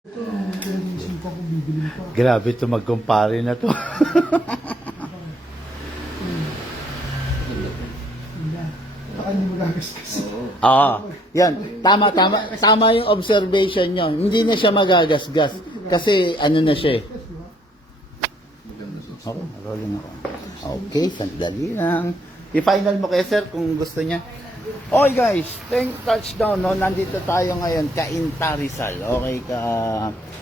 Ito, ang pinag-iisip ko bibili pa. Grabe to mag-compare na to. Hindi. Baka hindi magagasgas. Oo. Yan. Tama yung observation nyo. Hindi na siya magagasgas. Kasi ano na siya eh. Okay, rolling ako. Okay, sandali lang. I-final mo kay sir kung gusto niya. Okay guys, touchdown, no? Nandito tayo ngayon, Cainta Rizal. Okay,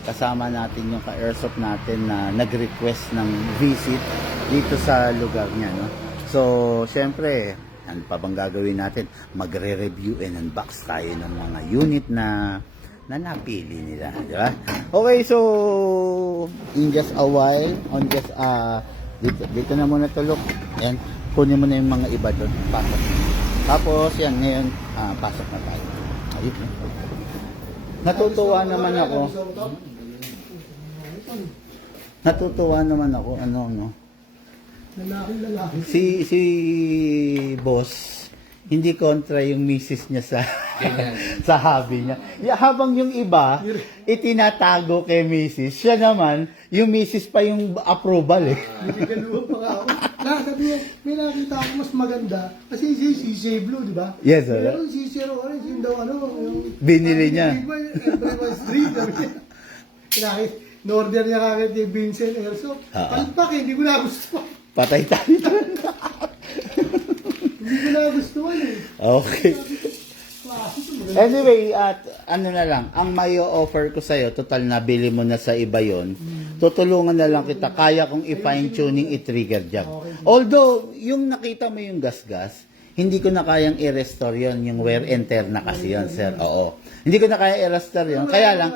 kasama natin yung ka-airsoft natin na nag-request ng visit dito sa lugar niya, no? So, syempre, ano pa bang gagawin natin? Magre-review and unbox tayo ng mga unit na napili nila, di ba? Okay, so in just a while, dito na muna tulog. Yan, kunin mo na yung mga iba doon. Pasok. Tapos, yan, ngayon, pasok na tayo. Ayun. Natutuwa naman ako. No? Lalaki. Si boss, hindi kontra yung misis niya sa sa hobby niya. Habang yung iba, itinatago kay misis, siya naman, yung misis pa yung approval eh. Niligaluhan pa nga ako. Sabi niya, may nakita ako mas maganda. Kasi si Blue, di ba? Yes, sir. Pero si Zero Orange, yung daw yung... Binili niya. Everyone's dream. In-order niya kagad kay Vincent Airsoft. Palpak, hindi ko nagustuhan. Patay tayo. Hindi ko nagustuhan eh. Okay. Klase ito, maganda. Anyway, at ano na lang, ang may offer ko sa'yo, total nabili mo na sa iba yon, tutulungan na lang kita, kaya kong i-fine tuning i-trigger job. Although, yung nakita mo yung gas-gas, hindi ko na kayang i-restore yon, yung wear and tear na kasi yon, sir. Oo. Hindi ko na kaya i-restore yon. Kaya lang,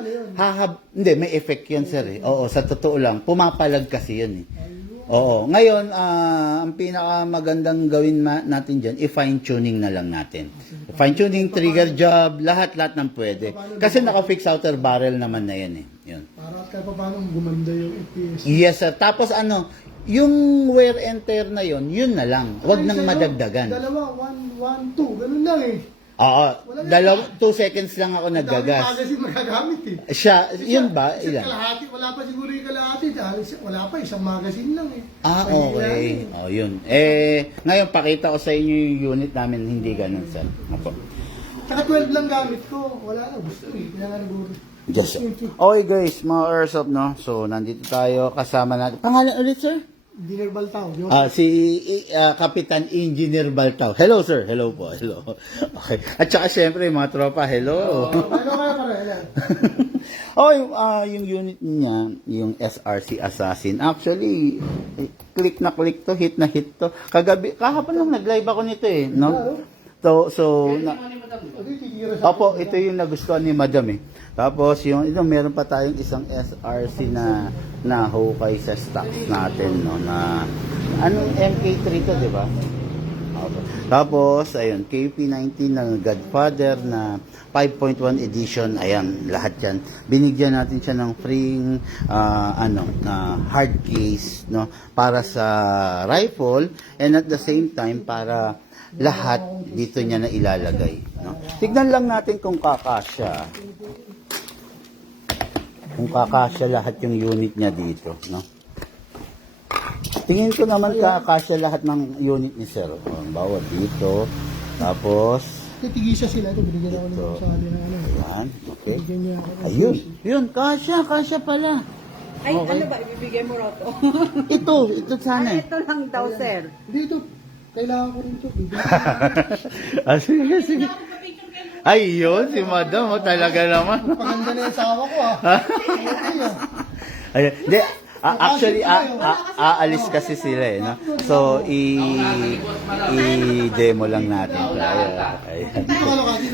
hindi, may effect yon, sir. Eh. Oo, sa totoo lang, pumapalag kasi yun eh. Oo. Ngayon, ang pinakamagandang gawin natin dyan, i-fine tuning na lang natin. Fine tuning, trigger job, lahat ng pwede. Kasi naka-fix outer barrel naman na yan eh. Yun. Para kahit pa paano gumanda yung FPS. Yes, sir. Tapos ano, yung wear and tear na yun na lang. Huwag nang madagdagan. Dalawa, 1, 2, ganun lang eh. Oo. 2 seconds lang ako Dami naggagas. magazine magagamit eh. Siya, yun ba? Kasi Ilan? kalahati, wala pa siguro yung kalahati. Dahil wala pa, isang magazine lang eh. Okay. Oh, yun. Ngayon pakita ko sa inyo yung unit namin, hindi ganun, sir. Apo. Saka 12 lang gamit ko. Wala na, gusto eh. Kaya nga naguro. Yes, sir. Okay guys, mga airsoft, no? So, nandito tayo, kasama natin. Pangalan ulit, sir? Engineer Baltao. Si Kapitan Engineer Baltao. Hello, sir. Hello po. Hello. Okay. At saka, syempre, mga tropa, hello. Ano kaya pare? Okay, yung unit niya, yung SRC Assassin. Actually, click na click to, hit na hit to. Kahapon lang nag-live ako nito eh, no? So, opo, ito yung nagustuhan ni Madam eh. Tapos ito meron pa tayong isang SRC na nahukay sa stocks natin, no, na anong MK3 to, di ba? Okay. Tapos ayun, KP19 ng Godfather na 5.1 edition, ayan, lahat yan. Binigyan natin siya ng free hard case, no, para sa rifle, and at the same time para lahat dito niya na ilalagay, no. Tignan lang natin kung kakasya. Kung kakasya lahat yung unit niya dito, no? Tingin ko naman kakasya lahat ng unit ni sir. Bawat dito. Tapos, Titigisa sila ito. Binigyan ako Ito. ng sa kanila. ayan, okay. Binigyan niya ako. Ayun, yun, kasya pala. Ay, Okay. ano ba? Ibibigay mo raw to? Ito sana Ay, eh. ito lang daw, sir. Hindi ito. Kailangan ko rin ito. Sige. Ay, yun, si madam, talaga naman. Paganda na yung asawa ko ah. Okay ah. Ayun, di, actually, aalis kasi sila eh, no? So, i-demo lang natin. Ayun.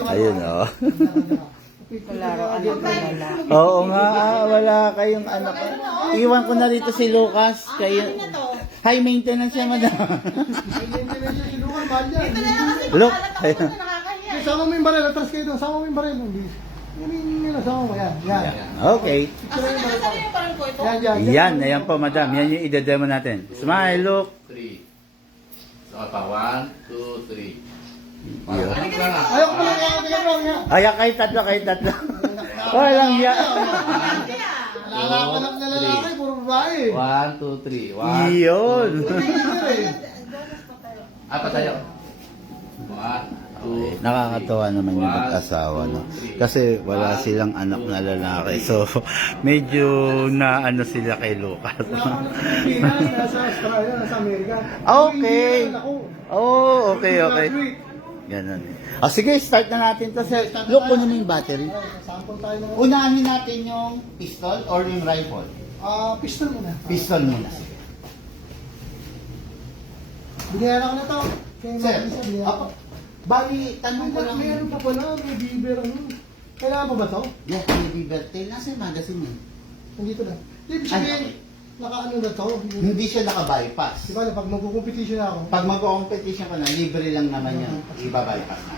Ayun, oh. Kalaro, ano ba nila? Oo nga, wala kayong anak. Iwan ko na rito si Lucas. Kayo, high maintenance siya, madam. Look, ayun. Sama mo yung baril. Atras kayo doon. Sama mo yung baril. Yung nasama mo. Yan. Okay. Yan. Ayan po, madam. Yan yung ide-demo natin. Smile, look. 3. So, 1, 2, 3. Yun. Ayaw ko pala. Ay, kahit tatlo. Walang ya. Nalakalap na lalaki, puro babae. 1, 2, 3. 1. Iyon. Apat tayo. 1, 2, Nakakatawa naman yung mag-asawa, no? Kasi wala silang anak na lalaki. So, medyo naano sila kay Lucas. Nalakalap sa Pilipinas, nasa Australia, nasa Amerika. Okay. Hindi ako. Oh, okay. Graduate. Ganun. Sige, start na natin to, sir. Look, kunin mo yung battery. Sample tayo ng... Unahin natin yung pistol or yung rifle? Pistol muna. Pistol muna. Binayaran ko na to. Kaya Sir, mag-isa, binayaran ko. ako, bali, tanong ko lang. Meron pa pala, may biber ano. Kailangan pa ba to? Yes, may Liberty. Nasa yung magazine yun? Nandito na. Ibig sabihin, nakaano na to? Hindi siya naka-bypass. Di ba, pag magkukompetition ako, Pag mag-competition ka na, libre lang naman yan. Iba-bypass na.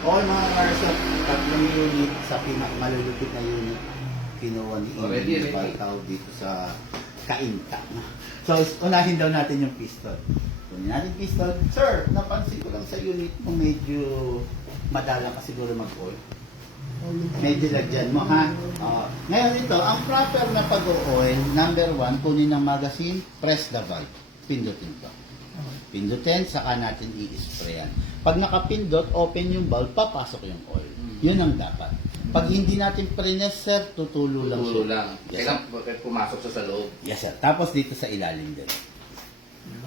All mga airsoft, 3 unit sa pinakamalulupit na unit, kinuha ni Ready. Baltao dito sa Kainta. So, unahin daw natin yung pistol. Kunin natin pistol. Sir, napansin ko lang sa unit mo, medyo madalang ka siguro mag-oil. Medyo lagyan mo, ha? Ngayon ito, ang proper na pag-oil, number 1, kunin ng magazine, press the valve. Pindutin to. Pindutin, saka natin i-sprayan. Pag nakapindot, open yung valve, papasok yung oil. Yun ang dapat. Pag hindi natin prines, sir, tutulo lang Tulo siya. lang. Yes, sir. Kailangan pumasok sa loob. Yes, sir. Tapos dito sa ilalim din.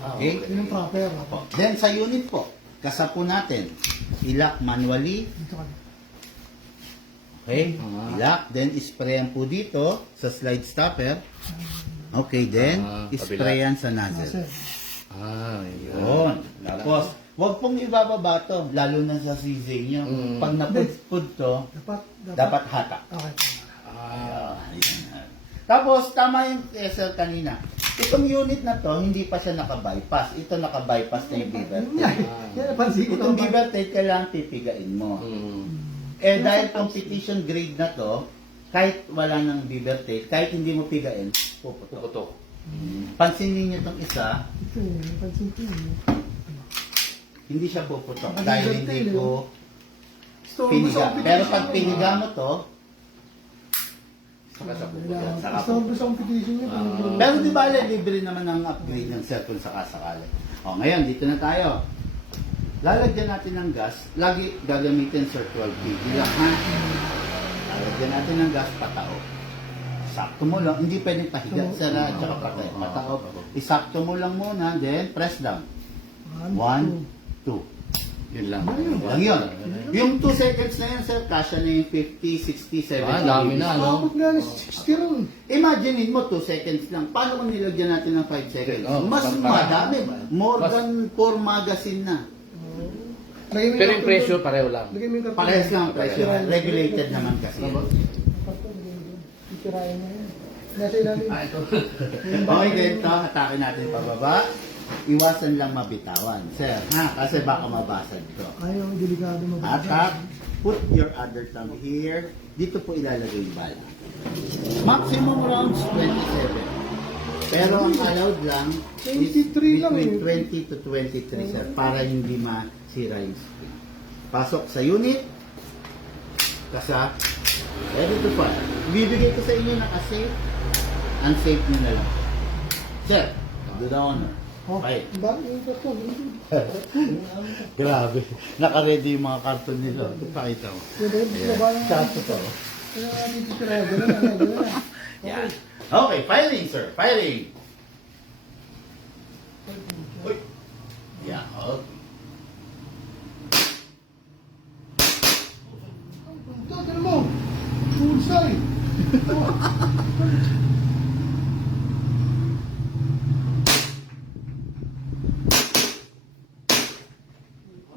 Okay? yun yung proper. Opo. Then sa unit po, kasapo natin, ilock manually. Dito ka. Okay? Ilock. Then sprayan po dito sa slide stopper. Okay, then sprayan sa nozzle. Nasa. Yun. Tapos, huwag pong ibababa to, lalo na sa CZ nyo. Pag napudpud to, dapat hatak. Okay. Ayan. Tapos, tama yung sir kanina. Itong unit na to, hindi pa siya naka-bypass. Ito naka-bypass na yung beaver tape. Yan, napansin ko. Itong beaver tape, kailangan pipigain mo. Eh, dahil competition grade na to, kahit wala ng beaver tape, kahit hindi mo pigain, puputok. Puputok. Pansinin niyo itong isa, Ito eh, napansin ko eh. hindi siya puputok. Naka-beaver Dahil tape, hindi ko Gusto mo piniga. sa Pero competition pag mo, piniga mo to, Saka sa puputok. kailangan. Saka Gusto mo sa competition niya. pero di ba libre naman ang upgrade ng cellphone sa kasakali. O ngayon, dito na tayo. Lalagyan natin ng gas. Lagi gagamitin sir 12 kg lang, ha? Lalagyan natin ng gas, patao. Sakto mo lang. Hindi pwedeng pahiga, sir, at saka patao. Isakto mo lang muna, then press down. 1, 2. Yun lang. Lang yun. Yung 2 seconds na yan, sir, kasya na yung 50, 60, 70. Dami na, no? Bakit nga na 60 ron? Imaginein mo 2 seconds lang. Paano kung nilagyan natin ng 5 seconds? Oh, Mas madami. More Mas- than 4 magazine na. Lagay mo yung Pero yung karton presyo doon. pareho lang. Lagay mo yung karton. Parehas lang ang presyo. Regulated naman kasi. Karton, lagay mo doon. Titirayan mo yan. Nasa ilalim. Ito. Okay, ganito. Atake natin pababa. Iwasan lang mabitawan. Sir, ha? Kasi baka mabasag to. Ayaw, delikado mo. Attack. Put your other thumb here. Dito po ilalagay yung bala. Maximum rounds 27. Pero ang allowed lang is 23 lang between eh. 20 to 23, sir, para hindi masira yung spring. Pasok sa unit. Kasa. Ready to fire. Ibibigay ko sa inyo na safe. Unsafe nyo na lang. Sir, do the honor. Okay. Bakit yung karton? Grabe. Naka-ready yung mga karton nila. Pakita mo. Chato to. Kaya natin titirayan. Ganun na, ganun na. Yan. Okay, firing, sir. Firing. Uy. Yeah, okay. Ito, tignan mo. Bullseye.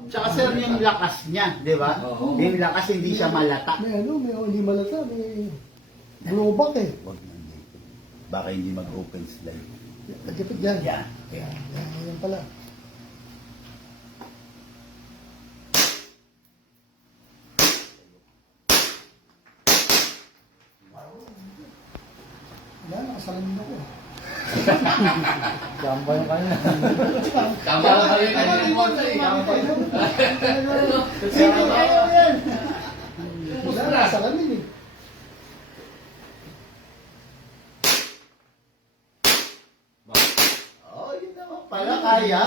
Tsaka sir, yung lakas niya, di ba? Oo. Yung lakas hindi siya malata. May ano, may hindi malata, may blowback eh. Huwag nandito. Baka hindi mag-open slide. Nagkapit dyan. Yan. Yan. Yan pala. Wala, nakasalamin ako. Jamba yung kanina. Tama lang kayo yung Wala, nakasalamin eh. pala, kaya.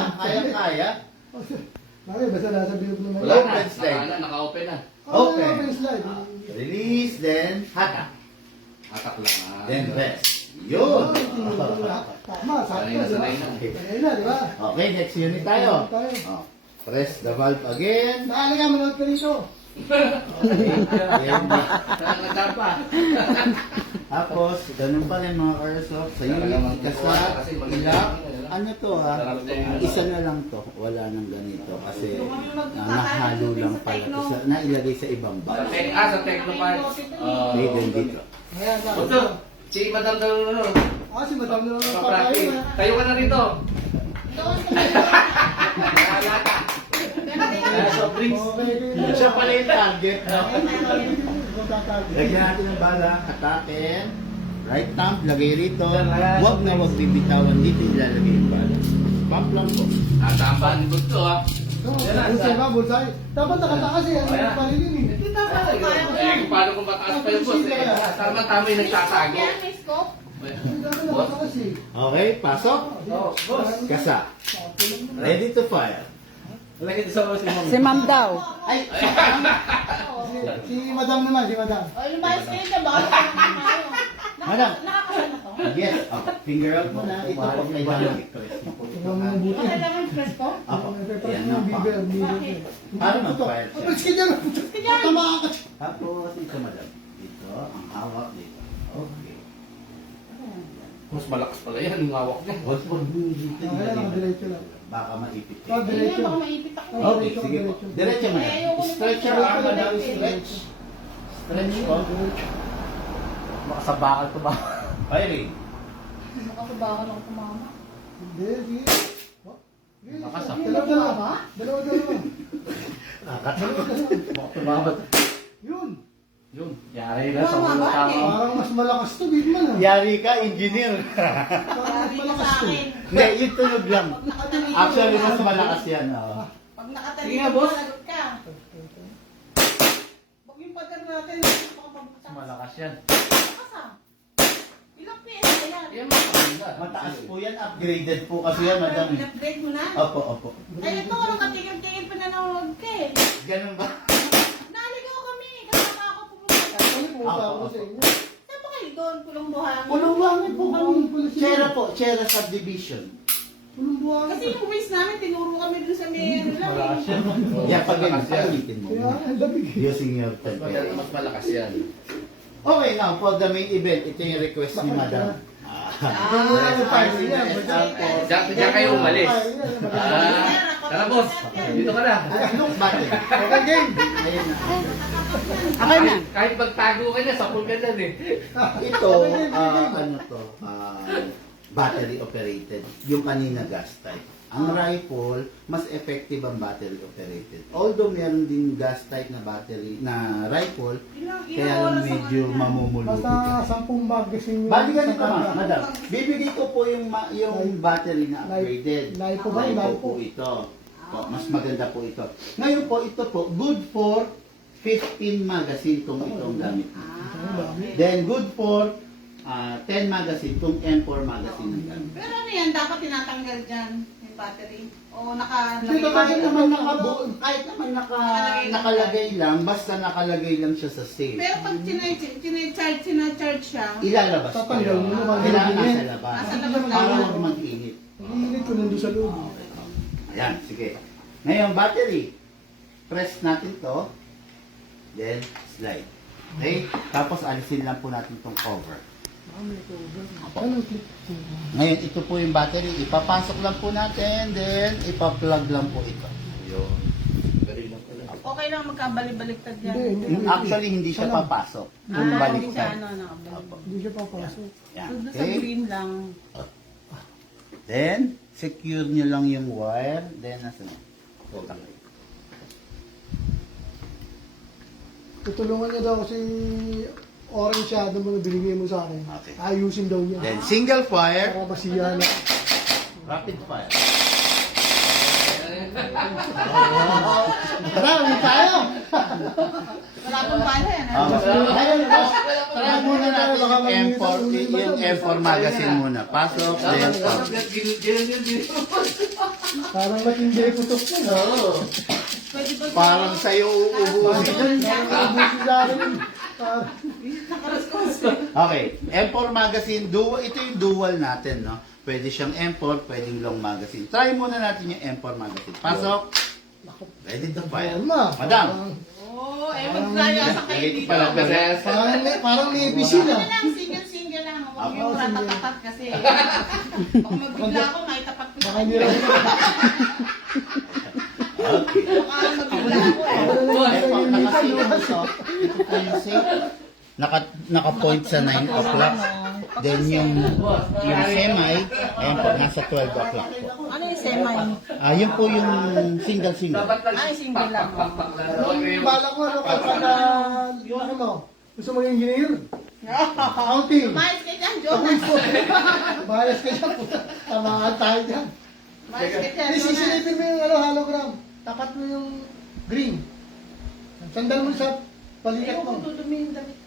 Kaya. Bakit? Basta nasa bilog naman. Wala na. Open slide. Naka-open na. Open. Open slide. Release, then hatak. Hatak lang. Then rest. Yun. Tama, sakto. Sanay na. Sanay na, di ba? Okay, next unit tayo. Tayo. Oh, press the valve again. Naalaga, manood ka rito. Then, Nagtapa. tapos, ganun pa rin mga Carsoft. Sa unit kasa, ilak. Ano to ha? Isa na lang to. Wala nang ganito. Kasi nahalo lang pala. Isa, nailagay sa ibang valve. Sa Technopark. Okay, then dito. Ayan, sa. Ito. Si Madam daw ano. Si madam na lang ang Papractice. papaya. Tayo ka na rito. Soft drinks. Siya pala yung target. Kung tatawag. Lagyan natin ng bala, hatakin. Right thumb, lagay rito. Huwag na huwag bibitawan dito ilalagay yung bala. Pump lang po. Natambahan ko to ha. Bulsay ba, bulsay? Dapat nakatakas eh. Ano yung palilin eh? Paano kung mataas pa yung boss eh. Tama-tama yung nagtatago. Dapat nakatakas eh. Okay, pasok. Kasa. Ready to fire. Si Ma'am daw. Ay! Si madam naman, si madam. Madam. Nakakasan ako. Yes. Okay. Finger out mo na. Ito pag kailangan i-press mo po. Tingnan mo yung buti. Kailangan press ko? Ako. Yan Yung ang biber, pump. biber. Paano mag-fire siya? Tapos kanya na. Tama ka. Tapos ito madam. Ito, ang hawak dito. Okay. Mas malakas pala yan, yung hawak niya. Huwag mo dito. Ayan, nakadiretso lang. Baka maipit. Oh, Hindi diretso. baka maipit ako. Okay, sige po. Diretso mo na. Stretch your arm, madam. Stretch. Stretch po. Makasabakal ko ba? Firing. Makasubakan ako kumama. Hindi, sige. Oh, sige. Nakasap. Dalawa. Tumabot. Yun. Yun. Yari na sa ulo tama. Parang mas malakas to, Bigman ah. Yari ka, engineer. Parang mas Yari ka malakas sa to. akin. Hindi, yung tunog lang. Pag nakatalikod Actually, ka, mas malakas yan. Oh. Pag Sige nga, nakatalikod boss. ka, lagot ka. Huwag yung pader natin. Malakas yan. Malakas ah. Ilang piyesa yan? Yan maganda. Mataas po yan, upgraded po kasi yan, madam. Upgrade mo na? Opo, opo. Ay, ito walang katingin-tingin pa nanonood ka eh. Ganun ba? Naligaw kami. Kasama ako pumunta. Ano pumunta ako sa inyo? Saan ba kayo doon? Kulong buhangin? Pulungangan po kami. Chera po, Chera subdivision. Walang buwan. Kasi yung waste namin, tinuro kami dun sa may ano lang. Yan, pag ganun, pag-ulitin mo. Kaya, ang lamig. Using your temperature. Mas malakas yan. Okay, now, for the main event, ito yung request ni madam. Diyan kayo umalis. Tara boss, dito ka na. Look back. Okay, game. Ayun na. Okay na. Kahit magtago ka na, sapul ka na eh. Ito, ano to, battery operated. Yung kanina gas type. Ang rifle, mas effective ang battery operated. Although meron din gas type na battery, na rifle, kaya lang medyo mamumulubi Basta ka. 10 magazine yung... Bali ganito madam. Bibigay ko po yung battery na upgraded. Lipo ba? Lipo Lipo. po ito. Po, mas maganda po ito. Ngayon po, ito po, good for 15 magazine kung itong gamit. Then good for 10 magazine kung M4 magazine ang gamit. Pero ano yan, dapat tinatanggal dyan yung battery? O Dito kahit naman kahit naman nakalagay lang, basta nakalagay lang siya sa safe. Pero pag sinacharge siya, Ilalabas ko Tatanggal yun. mo naman. Kailangan nasa labas. Nasa labas Para lang. huwag mag-init. Iinit ko nandun sa loob. Ayan, sige. Ngayon, battery. Press natin to. Then, slide. Okay? Tapos, alisin lang po natin tong cover. Anong click? Ngayon, ito po yung battery. Ipapasok lang po natin. Then, ipa-plug lang po ito. Yun. Galing na pala. okay lang magkabalik-baliktad yan. Hindi. Actually, hindi siya papasok. Kung Hindi baliktad. siya ano, nakabalik. Hindi siya papasok. Yan. Doon sa Okay? green lang. Then, secure nyo lang yung wire. Then, nasa na? Tutulungan niya daw si Orange Shadow mo na binigay mo sa akin. Okay. Ayusin daw niya. Then, single fire. Para masiya na. Rapid fire. Tara, ulit tayo. Wala pong pala yan. Try muna natin yung M4 magazine muna. Pasok, then Parang matindi ay putok mo. Oo. Pwede ba? Parang sa'yo uubusin. Ubusin sa akin. Okay, M4 magazine, ito yung dual natin, no? Pwede siyang M4, pwedeng long magazine. Try muna natin yung M4 magazine. Pasok. Ready to fire. Madam. Oo, mag-try sa kayo Ready dito. pala kasi. Parang may piscina. Ano lang, single lang. Huwag yung Okay. ratatatat kasi. Pag magbigla ako, may tapat ko. Baka hindi lang. Okay. Baka magbigla ako eh. Nakasino mo to. Ito po yung safe. Naka-point sa 9 o'clock. Then yung semi, ayun po, nasa 12 o'clock po. Ano yung semi? Yun po yung single. Ay, single lang. Yung bala ko, ano, kapag yung ano, gusto mo yung engineer? Accounting. Mais ka dyan, Jonas. Bayas ka dyan. Tamaan tayo dyan. Mais ka dyan, Hindi, Jonas. sisilipin mo yung ano, hologram. Tapat mo yung green. Sandal mo sa palikat Ayaw ko mo. dudumi yung damit.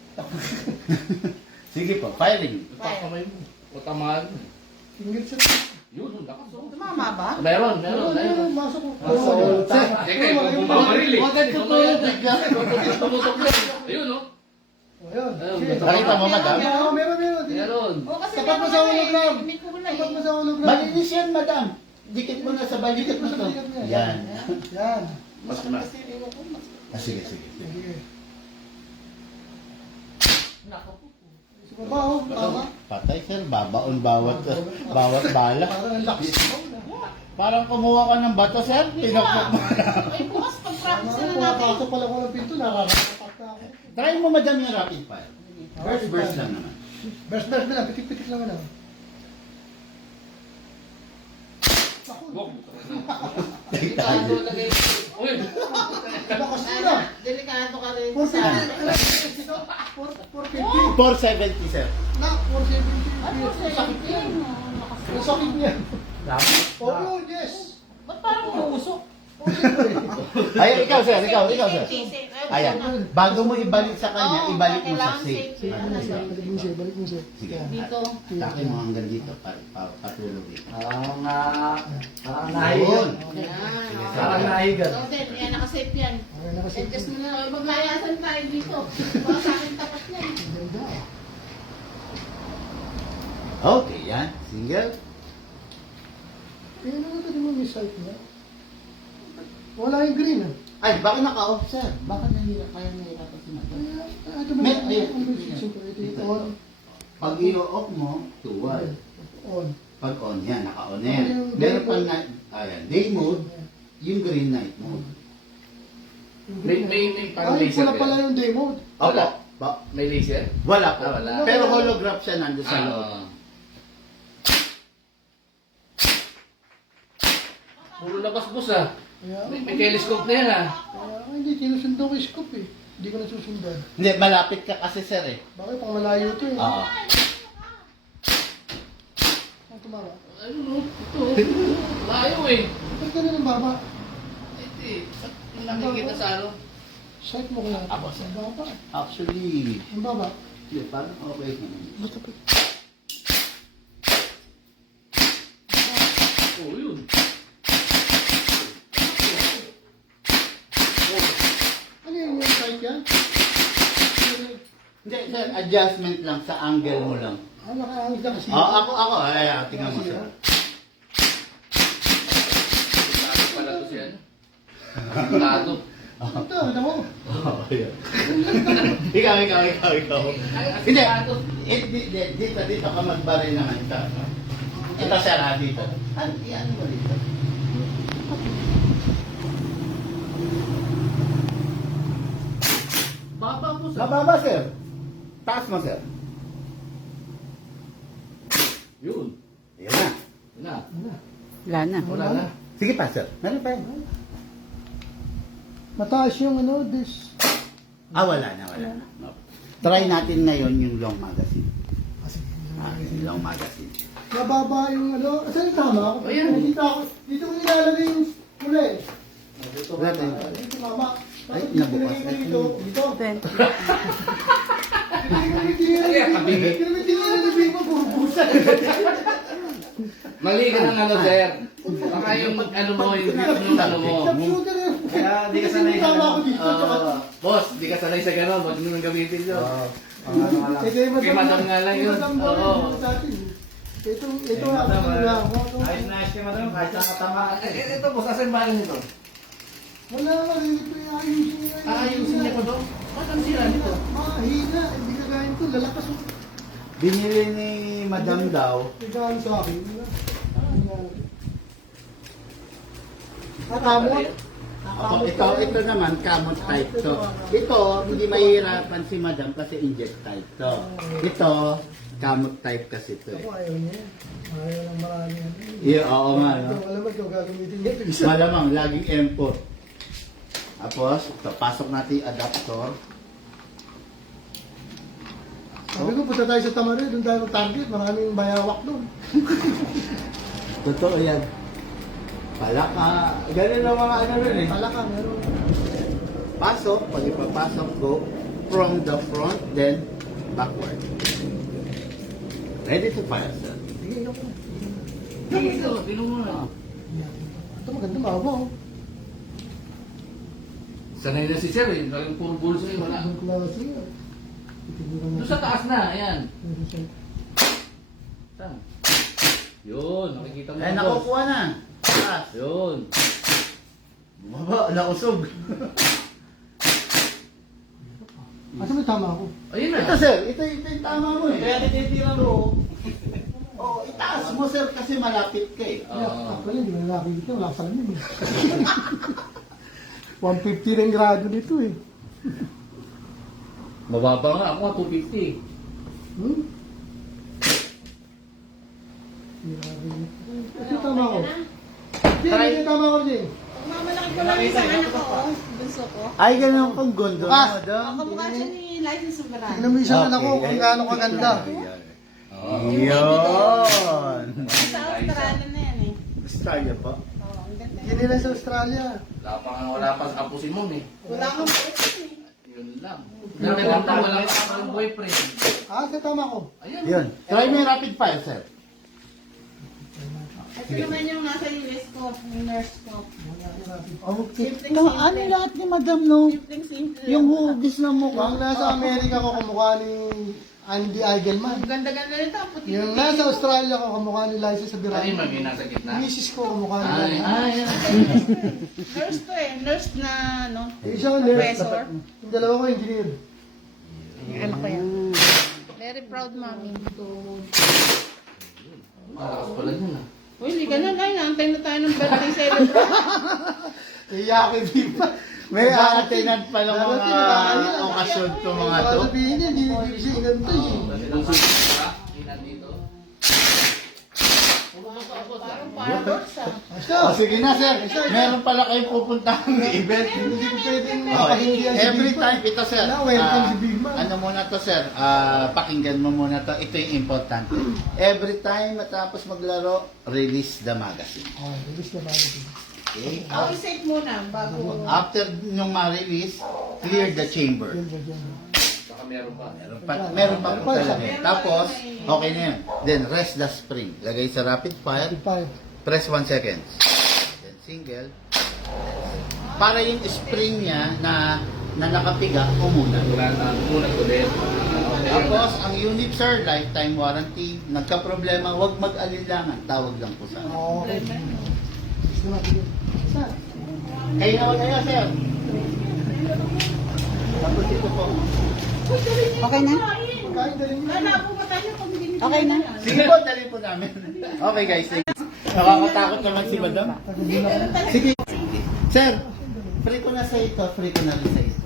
Sige po, firing. Kamay mo. O tamaan. Tingil sa... Yun, lakas oh. Tumama ba? Meron. Ayun, masok mo. Teka, bumabaril eh. Huwag ka tutulog bigla. Tumutok na. Ayun oh. Ayun. Sige. Nakita mo, madam? Meron. Meron. O kasi Tapat mo sa hologram. May kulay Tapat mo eh. sa hologram. Malinis yan, madam. Dikit mo na sa balikat mo to. Dikit mo sa balikat mo. Yan. Yan. Mas na. Kasi rin ako, mas... Sige. Sige. Sa baba, oh. Tama. Patay sir, babaon bawat bala. Parang ang lakas. Parang kumuha ka ng bato sir, pinakpak mo. Ay, bukas pag-practice na natin. Pumapasok pala ko ng pinto, nakakapapak na ako. Try mo madam yung rapid fire. Burst lang naman. Burst mo lang, pitik-pitik lang ano. Uy. Lakas mo na. Delikado ka rin 450. sa... 450. 470 sir. Na, 470. Ano sa sakit? Ang sakit niya. Oo, yes. Ba't parang umuusok? Ay, ikaw sir. Ayan, bago mo ibalik sa kanya, Oo, ibalik mo sa kailangan safe. safe. Balik mo siya. Sige. Dito. Takin mo hanggang dito, patulog dito. Parang Yun. nahigan. Yan. Parang nahigan. So, then, yan, nakasafe yan. Okay, nakasip. Adjust mo na. Maglayasan tayo dito. Baka sa akin tapat niyan. Ganda. Okay, yan. Single. Kaya naman ito mo may site niya. Wala yung green ah. Ay, baka naka-off sir. Baka nahihirapan si madam. Ito ba? Ito on. Pag i-off mo, tuwal. On. Pag on yan, naka-on na yan. Meron pang day mode, yung green night mode. May parang Ay, laser wala pala yung day mode. Opo. May laser? Wala po. Wala. Pero holograph siya nandun sa loob. Puro labas boss ah. Kaya, May telescope na yan ah. kaya hindi, sinusundan ko yung scope eh. Hindi ko nasusundan. Hindi, malapit ka kasi sir eh. Bakit pang malayo to eh. Oo. Ang tumama. Ano no? Ito. Layo eh. Ba't ganun ang baba? Yung nakikita sa ano? Site mo kaya. Ako, sir. Ang baba. Actually, Ang baba. yeah, parang okay naman. Oh, yun. Ano yun yung site yan? Hindi, sir, adjustment lang sa angle mo lang. Ah, nakaangit na kasi. Ako. Ay, tingnan mo sir. Ano pala to siya? Sigurado. Ito, ano mo? Oo, yan. Ikaw. Hindi, dito ka magbaril naman ito. Ito sir ha, dito. Ano mo dito? Baba po sa... Mababa sir. Taas mo sir. Yun. Yan na. Yun na. Wala na. Wala na. Sige pa sir. Meron pa yun. Mataas yung ano, this. Wala na. Try natin ngayon yung long magazine. Yung long magazine. Mababa yung ano. Saan yung tama? Ayan. Dito ko nilalagay yung Muli. Grabe. Dito, mama. Ay, nabukas. Dito. Dito. Ten. Mali ka ng ano, sir. Baka yung ano mo, yung ano mo. Kaya di ka sanay sa Boss, di ka sanay sa gano'n. Huwag mo nang gamitin yun. Kay Madam nga lang yun. Oo. Ito lang. Ayos na ayos ka madam, kahit nakatama ka. Ito, boss, asan ba nito? Wala ka rin ito ayusin niya. Aayusin niya ko doon. Ba't ang sira nito? Mahina. Hindi ka gaya ito. Lalakas mo. Binili ni Madam daw. Tigaan sa akin. Kamot. Ito naman, kamot type to. Ito, hindi mahihirapan si Madam kasi inject type to. Ito, kamot type kasi to Ako eh. ayaw niya. Ayaw lang marami. Yeah, oo nga, no? Alam mo ito gagamitin niya. Ito isa. Malamang, laging import. Tapos, ito, pasok natin yung adapter. Sabi ko, punta tayo sa Tamari. Doon tayo target. Maraming bayawak doon. Totoo yan. Palaka. Ganun ang mga ano rin eh. Pala ka, meron. Pasok, pag ipapasok ko, from the front, then backward. Ready to fire, sir. Sige, ino ko. Dito, tingnan mo na. Ito maganda, mawa. Sanay na si sir eh. Talagang puro bulso eh. Wala. Ang klase. Doon sa taas na, ayan. Saan? Yun, nakikita mo. Eh, na, boss. nakukuha na. Taas. Yun. Bumaba, nausog. Asa may tama ako? Ayun na. Ito, sir. Ito yung tama mo eh. Kaya tinitira mo. Oo, itaas mo, sir, kasi malapit ka eh. Oo. Ako yun, hindi mo nakikita. Wala ka salamin eh. 150 rin grado nito eh. Mababa nga ako, 250. Hmm? Ito tama ko. Ito tama ko din. Mamalaki ko lang yung sa anak ko, oh. Bunso ko. Ay, ganun kang gondo, Ah. madam. Kamukha siya ni License Soberano. Tignan mo yung isang anak ko kung gaano kaganda. Yun. Sa Australia na yan eh. Australia pa. Oo, ang ganda. Hindi nila sa Australia. Wala pa sa apo si Mom eh. Wala kang boyfriend eh. Yun lang. Dalawang taon wala pa akong boyfriend. Ah, ito tama ko. Ayun. Yun. Try mo yung rapid fire, sir. Ito naman yung nasa US ko, yung nurse ko. Okay. Simpleng Ano simple. lahat ni madam, no? Simpleng simple. Yung hugis na mukha. Yung nasa Amerika ko kamukha ni Andy Eigenman. Ang ganda-ganda nito. Puti. Yung nasa Australia ko kamukha ni Liza Ano Soberano. yung mami nasa gitna? Misis ko kamukha ni Ay, Liza. Nurse to eh. Nurse na, no? Yung isa nurse. Professor. Yung dalawa ko engineer. Ano pa yan? Very proud, mommy. Malakas pala yun ah. Uy, hindi ka na. Ay, naantay na tayo ng birthday celebration. Iyakin di ba? May atinan pa ng mga okasyon to mga to. Sabihin niya, hindi siya inantay eh. Ang susunod pa, dito. Parang fireworks ah. O sige na, sir. Meron pala kayong pupuntahan ng event. Hindi ko pwedeng Okay. makahindihan si Every Big Man. time, ito sir. Wala, welcome si Big Man. Ano muna to sir? Pakinggan mo muna to. Ito yung importante. Every time matapos maglaro, release the magazine. Oh, release na ba ito? Okay? Ako i-save muna bago. After nung ma-release, clear the chamber. Yan, yan, yan. Baka meron pa. Meron pa po talaga. Tapos, okay na yun. Then, rest the spring. Lagay sa rapid fire. Big Five. Press 1 second. Then, single. Para yung spring niya na nakapiga, umunat. Muna ko din. Tapos, ang unit sir, lifetime warranty. Nagka-problema, huwag mag-alinlangan. Tawag lang po sa akin. Okay. Release na natin yun. Isa. Kayo naman kayo, sir. Tapos ito po. Okay na? Kain na rin yun. Kala po ba tayo pag hindi Okay na? Sige po, dali po namin. Okay guys, thank you. Nakakatakot naman si madam. Sige. Sir, free ko na sa ito, free ko na rin sa ito.